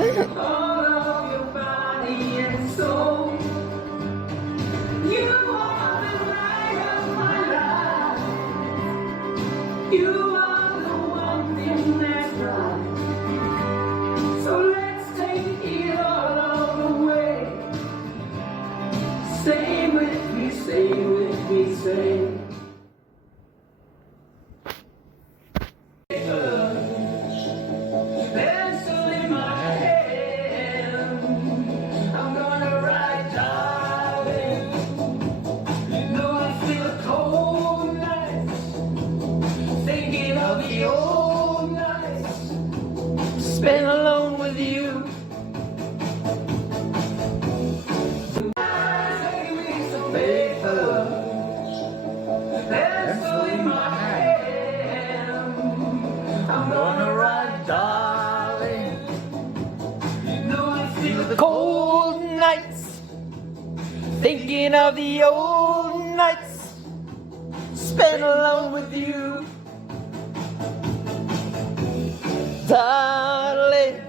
All of your body and soul. You are the light of my life. You are the one thing that's right. So let's take it all the way. Stay with me, stay with me, stay. Pencil in my hand, I'm gonna write, darling. You know I feel a cold night, thinking of the old nights spent alone with you. Take me some paper, pencil in my hand, I'm gonna write, darling. You know I feel the cold nights, thinking of the old nights spent alone with you. Darling,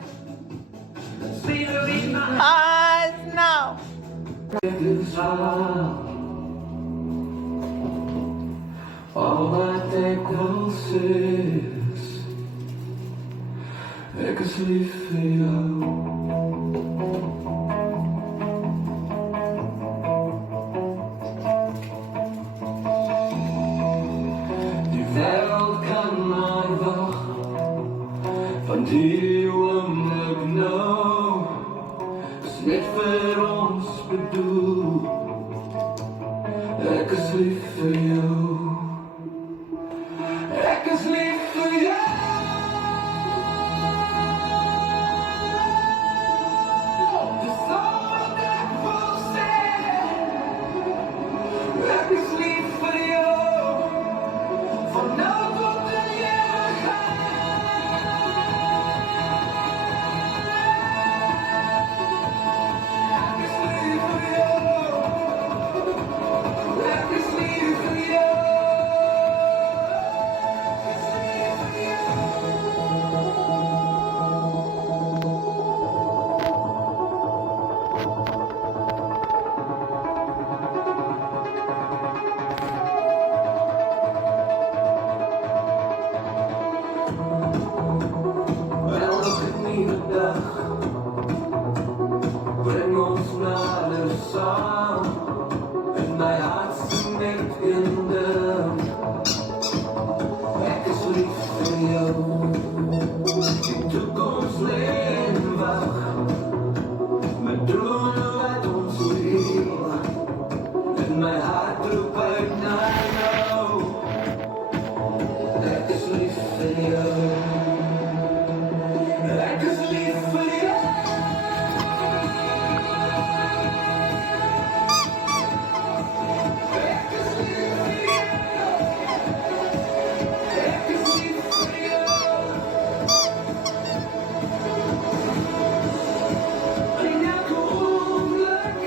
see to in my eyes now. All I think close is I can sleep for you. Die Welt kann einfach van die oomlik nou is net vir ons bedoel. Ek is lief vir jou. Ek is lief vir jou. Dis al wat ek wil sê. Ek is lief vir jou. Van nou tot in ewigheid. Ek is lief vir jou. Ek is lief vir jou. Elke nieuwe dag brengt ons nader samen en mijn hart smeekt in de. Ik is lief voor jou. Die toekomst ligt wacht met dromen uit ons ziel en mijn hart roept uit naar jou. Ik is lief voor jou. Ek is lief vir jou. Ek is lief vir jou. Ek is lief vir jou. In elke oomblik,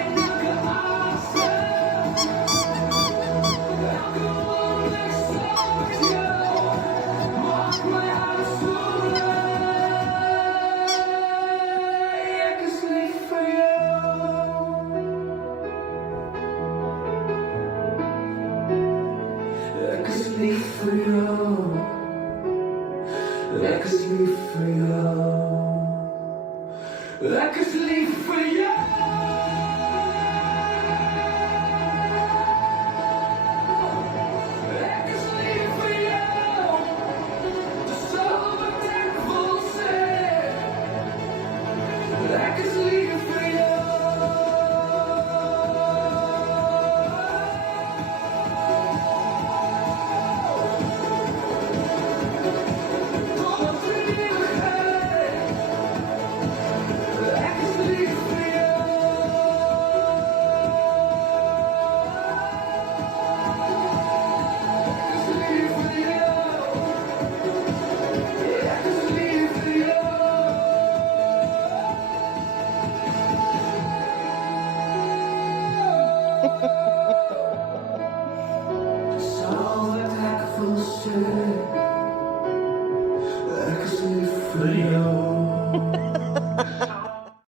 in elke asem, elke oomblik saam met jou. Maak my hart so blij. Ek is lief vir jou. Ek is lief vir jou. Ek is lief vir jou. Ek is lief vir jou. Ek is lief vir jou. Dis al wat ek wil sê. Ek is lief vir jou. Tot in ewigheid. Ek is lief vir jou. Zal het hek vol zijn. Ergens lief voor jou.